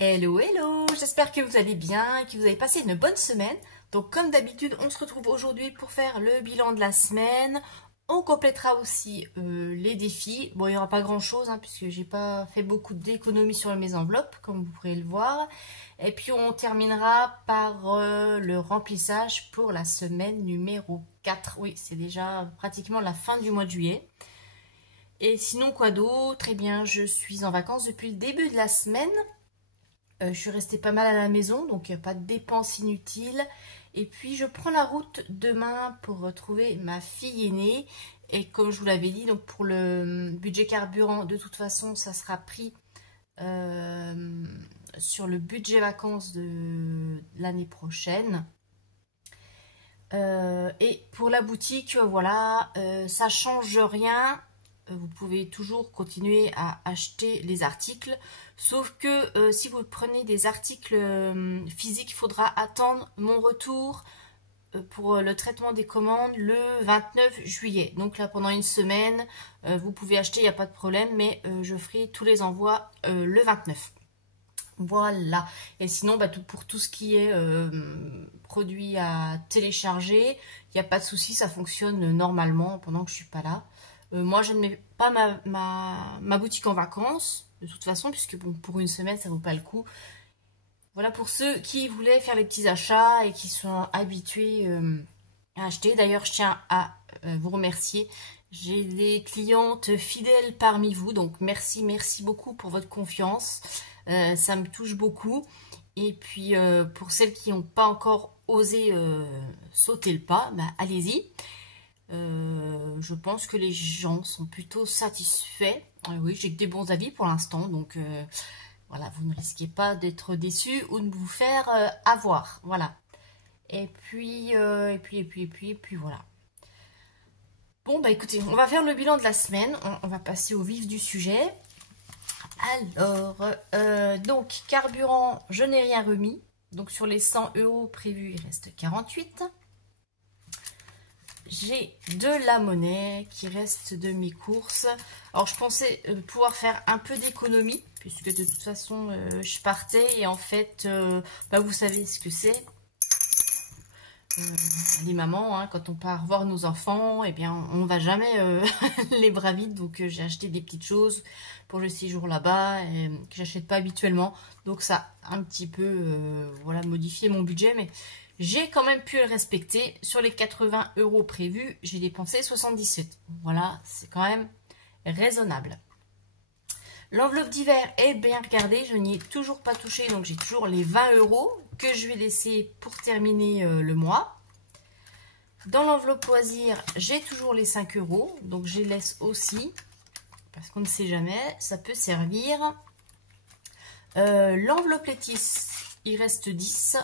Hello, hello, j'espère que vous allez bien et que vous avez passé une bonne semaine. Donc comme d'habitude, on se retrouve aujourd'hui pour faire le bilan de la semaine. On complétera aussi les défis. Bon, il n'y aura pas grand-chose puisque j'ai pas fait beaucoup d'économies sur mes enveloppes, comme vous pourrez le voir. Et puis on terminera par le remplissage pour la semaine numéro 4. Oui, c'est déjà pratiquement la fin du mois de juillet. Et sinon, quoi d'autre? Eh bien, je suis en vacances depuis le début de la semaine. Je suis restée pas mal à la maison, donc il n'y a pas de dépenses inutiles. Et puis je prends la route demain pour retrouver ma fille aînée. Et comme je vous l'avais dit, donc pour le budget carburant, de toute façon, ça sera pris sur le budget vacances de l'année prochaine. Et pour la boutique, voilà, ça change rien. Vous pouvez toujours continuer à acheter les articles, sauf que si vous prenez des articles physiques, il faudra attendre mon retour pour le traitement des commandes le 29 juillet. Donc là, pendant une semaine, vous pouvez acheter, il n'y a pas de problème, mais je ferai tous les envois le 29. Voilà. Et sinon, pour tout ce qui est produit à télécharger, il n'y a pas de souci, ça fonctionne normalement pendant que je suis pas là. Moi, je ne mets pas ma boutique en vacances, de toute façon, puisque bon, pour une semaine, ça vaut pas le coup. Voilà pour ceux qui voulaient faire les petits achats et qui sont habitués à acheter. D'ailleurs, je tiens à vous remercier. J'ai des clientes fidèles parmi vous, donc merci beaucoup pour votre confiance. Ça me touche beaucoup. Et puis, pour celles qui n'ont pas encore osé sauter le pas, allez-y. Je pense que les gens sont plutôt satisfaits. Oui, j'ai que des bons avis pour l'instant, donc voilà, vous ne risquez pas d'être déçus ou de vous faire avoir. Voilà. Et puis voilà. Bon, écoutez, on va faire le bilan de la semaine. On va passer au vif du sujet. Alors, donc, carburant, je n'ai rien remis. Donc, sur les 100 € prévus, il reste 48. J'ai de la monnaie qui reste de mes courses. Alors, je pensais pouvoir faire un peu d'économie, puisque de toute façon, je partais. Et en fait, vous savez ce que c'est. Les mamans, quand on part voir nos enfants, eh bien, on va jamais les bras vides. Donc, j'ai acheté des petites choses pour le séjour là-bas que j'achète pas habituellement. Donc, ça a un petit peu voilà, modifié mon budget, mais j'ai quand même pu le respecter. Sur les 80 € prévus, j'ai dépensé 77. Voilà, c'est quand même raisonnable. L'enveloppe d'hiver est bien regardée, je n'y ai toujours pas touché, donc j'ai toujours les 20 € que je vais laisser pour terminer le mois. Dans l'enveloppe loisir, j'ai toujours les 5 €, donc je les laisse aussi, parce qu'on ne sait jamais, ça peut servir. L'enveloppe Létis, il reste 10,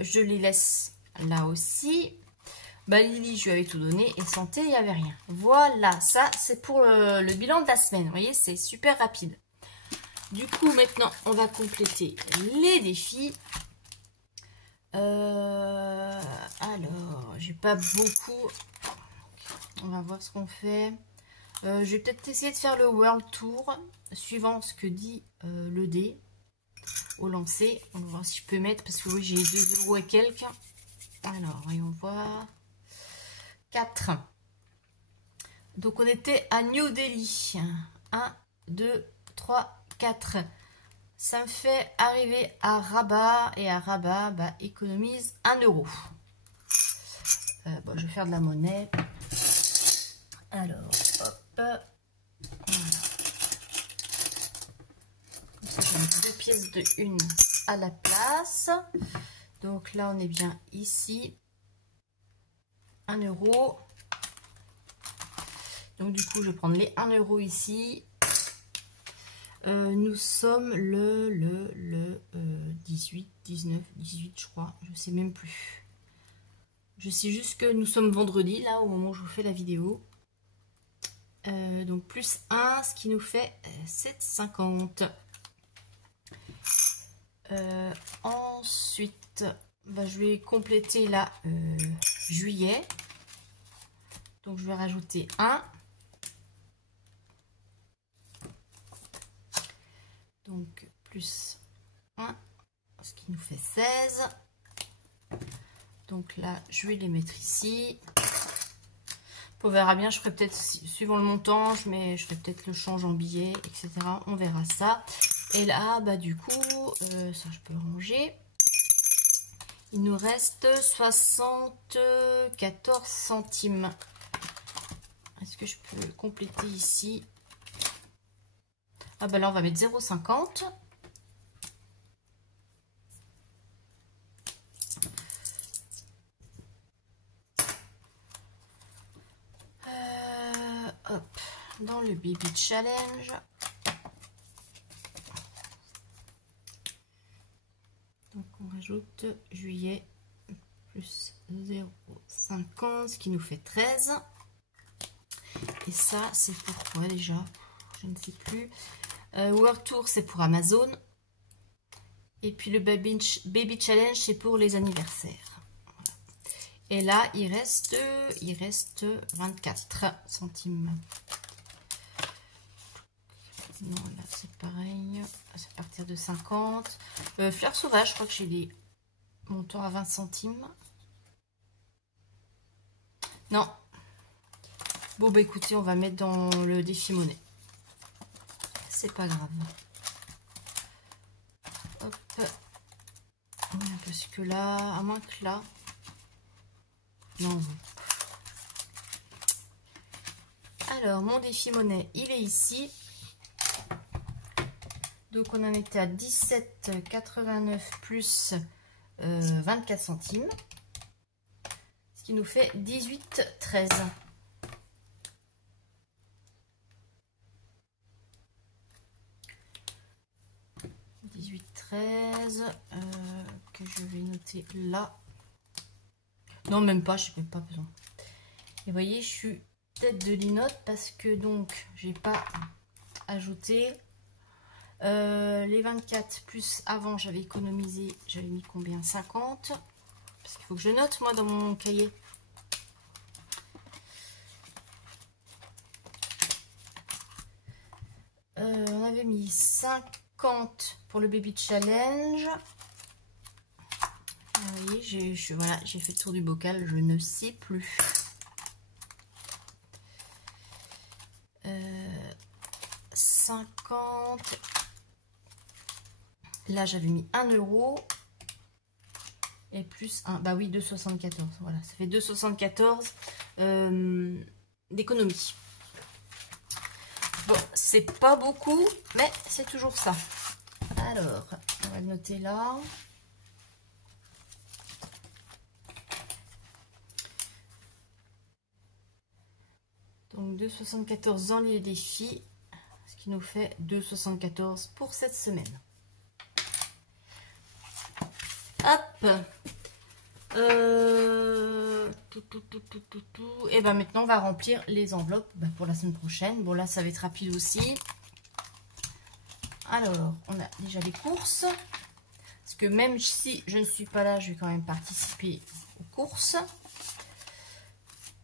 je les laisse là aussi. Lily, je lui avais tout donné, et santé, il n'y avait rien. Voilà, ça c'est pour le bilan de la semaine, vous voyez, c'est super rapide. Du coup, maintenant, on va compléter les défis. Alors, j'ai pas beaucoup. On va voir ce qu'on fait. Je vais peut-être essayer de faire le World Tour, suivant ce que dit le dé au lancer. On va voir si je peux mettre, parce que oui, j'ai 2 € et quelques. Alors, voyons voir. 4. Donc, on était à New Delhi. 1, 2, 3, 4. Ça me fait arriver à Rabat. Et à Rabat, économise 1 €. Je vais faire de la monnaie. Alors, hop. Voilà. Comme ça, j'ai 2 pièces de 1 à la place. Donc là, on est bien ici. 1 €. Donc du coup, je vais prendre les 1 € ici. Nous sommes le 18, 19, 18 je crois. Je sais même plus. Je sais juste que nous sommes vendredi, là, au moment où je vous fais la vidéo. Donc plus 1, ce qui nous fait 7,50. Ensuite, je vais compléter la juillet. Donc je vais rajouter 1. Donc plus 1, ce qui nous fait 16. Donc là, je vais les mettre ici. On verra bien, je ferai peut-être, suivant le montant, je ferai peut-être le change en billets, etc. On verra ça. Et là, bah du coup, ça je peux ranger. Il nous reste 74 centimes. Est-ce que je peux compléter ici? Ah bah là, on va mettre 0,50. Hop, dans le Baby Challenge. Donc on rajoute juillet plus 0,50, ce qui nous fait 13. Et ça, c'est pourquoi déjà? Je ne sais plus. World Tour, c'est pour Amazon. Et puis le Baby Challenge, c'est pour les anniversaires. Voilà. Et là, il reste 24 centimes. Non, là, c'est pareil. C'est à partir de 50. Fleurs sauvages, je crois que j'ai des montants à 20 centimes. Non. Bon, bah écoutez, on va mettre dans le défi monnaie. C'est pas grave. Hop. Parce que là, à moins que là... Non. Alors, mon défi monnaie, il est ici. Donc, on en était à 17,89 plus 24 centimes. Ce qui nous fait 18,13. Que je vais noter là. Non, même pas, je n'ai même pas besoin. Et vous voyez, je suis tête de linotte parce que donc, j'ai pas ajouté les 24 plus avant, j'avais économisé, j'avais mis combien? 50. Parce qu'il faut que je note, moi, dans mon cahier. On avait mis 50 pour le Baby Challenge. Vous voyez, voilà, j'ai fait le tour du bocal, je ne sais plus. 50. Là, j'avais mis 1 euro. Et plus 1, bah oui, 2,74. Voilà, ça fait 2,74 d'économie. Bon, c'est pas beaucoup, mais c'est toujours ça. Alors, on va le noter là. Donc 2,74 dans les défis, ce qui nous fait 2,74 pour cette semaine. Hop. Et ben maintenant on va remplir les enveloppes pour la semaine prochaine. Bon là ça va être rapide aussi. Alors on a déjà les courses. Parce que même si je ne suis pas là, je vais quand même participer aux courses.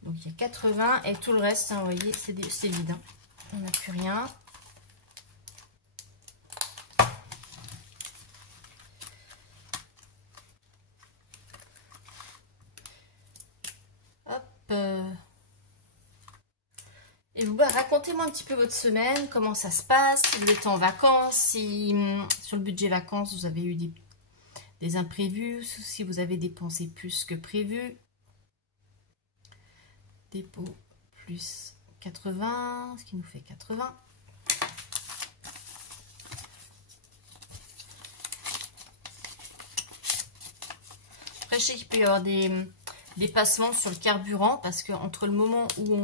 Donc il y a 80 et tout le reste, hein, vous voyez, c'est vide. Hein. On n'a plus rien. Hop. Et vous, racontez-moi un petit peu votre semaine, comment ça se passe, si vous êtes en vacances, si sur le budget vacances vous avez eu des imprévus, si vous avez dépensé plus que prévu. Dépôt plus 80, ce qui nous fait 80. Après, je sais qu'il peut y avoir des passements sur le carburant parce que entre le moment où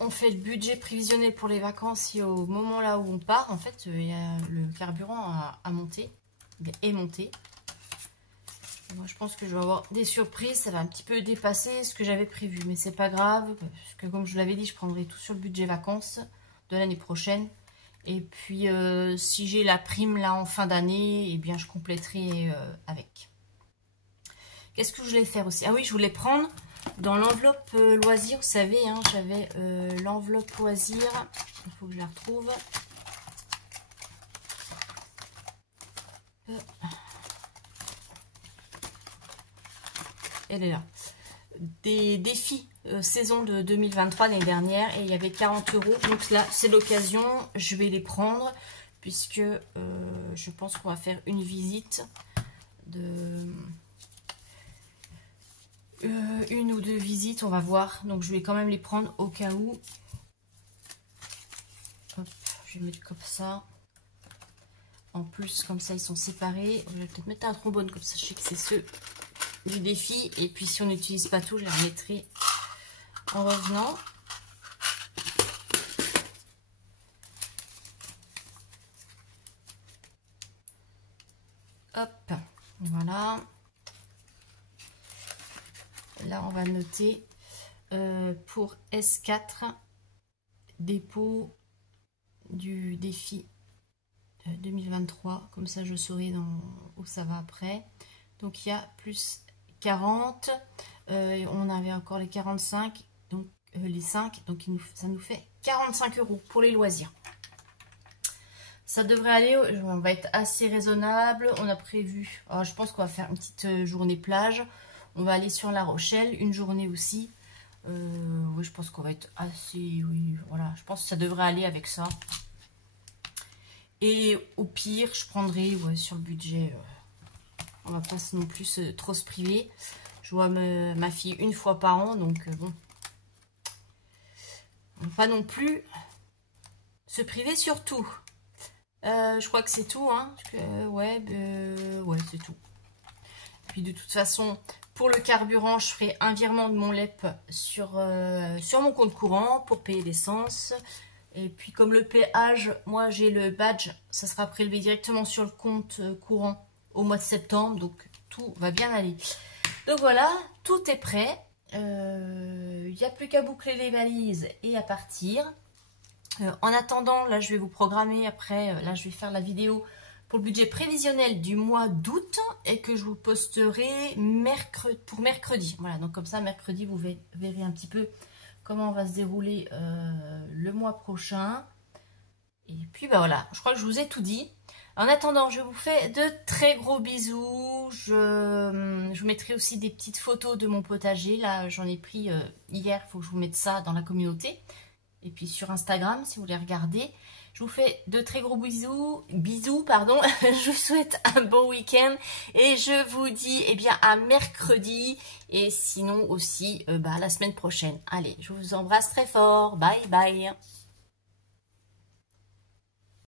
on fait le budget prévisionnel pour les vacances et au moment là où on part, en fait, le carburant a monté, est monté. Moi, je pense que je vais avoir des surprises. Ça va un petit peu dépasser ce que j'avais prévu. Mais c'est pas grave. Parce que comme je vous l'avais dit, je prendrai tout sur le budget vacances de l'année prochaine. Et puis, si j'ai la prime là en fin d'année, eh bien, je compléterai avec. Qu'est-ce que je voulais faire aussi? Ah oui, je voulais prendre dans l'enveloppe loisir. Vous savez, hein, j'avais l'enveloppe loisir. Il faut que je la retrouve. Elle est là. Des défis saison de 2023 l'année dernière et il y avait 40 €. Donc là, c'est l'occasion. Je vais les prendre puisque je pense qu'on va faire une visite de... une ou deux visites, on va voir. Donc je vais quand même les prendre au cas où. Hop, je vais mettre comme ça. En plus, comme ça, ils sont séparés. Je vais peut-être mettre un trombone, comme ça, je sais que c'est ceux du défi. Et puis, si on n'utilise pas tout, je les remettrai en revenant. Hop, voilà. Là, on va noter pour S4, dépôt du défi 2023, comme ça je saurai où ça va après. Donc il y a plus 40, on avait encore les 45, donc les 5, donc ça nous fait 45 € pour les loisirs. Ça devrait aller, on va être assez raisonnable. On a prévu, alors je pense qu'on va faire une petite journée plage. On va aller sur La Rochelle, une journée aussi. Oui, je pense qu'on va être assez, oui, voilà, je pense que ça devrait aller avec ça. Et au pire, je prendrai sur le budget. On va pas non plus trop se priver. Je vois ma fille une fois par an, donc bon. On va pas non plus se priver sur tout. Je crois que c'est tout, hein. Ouais, c'est tout. Puis de toute façon, pour le carburant, je ferai un virement de mon LEP sur mon compte courant pour payer l'essence. Et puis comme le péage, moi j'ai le badge, ça sera prélevé directement sur le compte courant au mois de septembre. Donc tout va bien aller. Donc voilà, tout est prêt. Il n'y a plus qu'à boucler les valises et à partir. En attendant, là je vais vous programmer après, là je vais faire la vidéo pour le budget prévisionnel du mois d'août et que je vous posterai pour mercredi. Voilà, donc comme ça mercredi vous verrez un petit peu comment va se dérouler le mois prochain. Et puis bah voilà, je crois que je vous ai tout dit. En attendant, je vous fais de très gros bisous. Je vous mettrai aussi des petites photos de mon potager. Là, j'en ai pris hier, il faut que je vous mette ça dans la communauté. Et puis sur Instagram, si vous voulez regarder. Je vous fais de très gros bisous, pardon. Je vous souhaite un bon week-end et je vous dis à mercredi et sinon aussi la semaine prochaine. Allez, je vous embrasse très fort. Bye bye.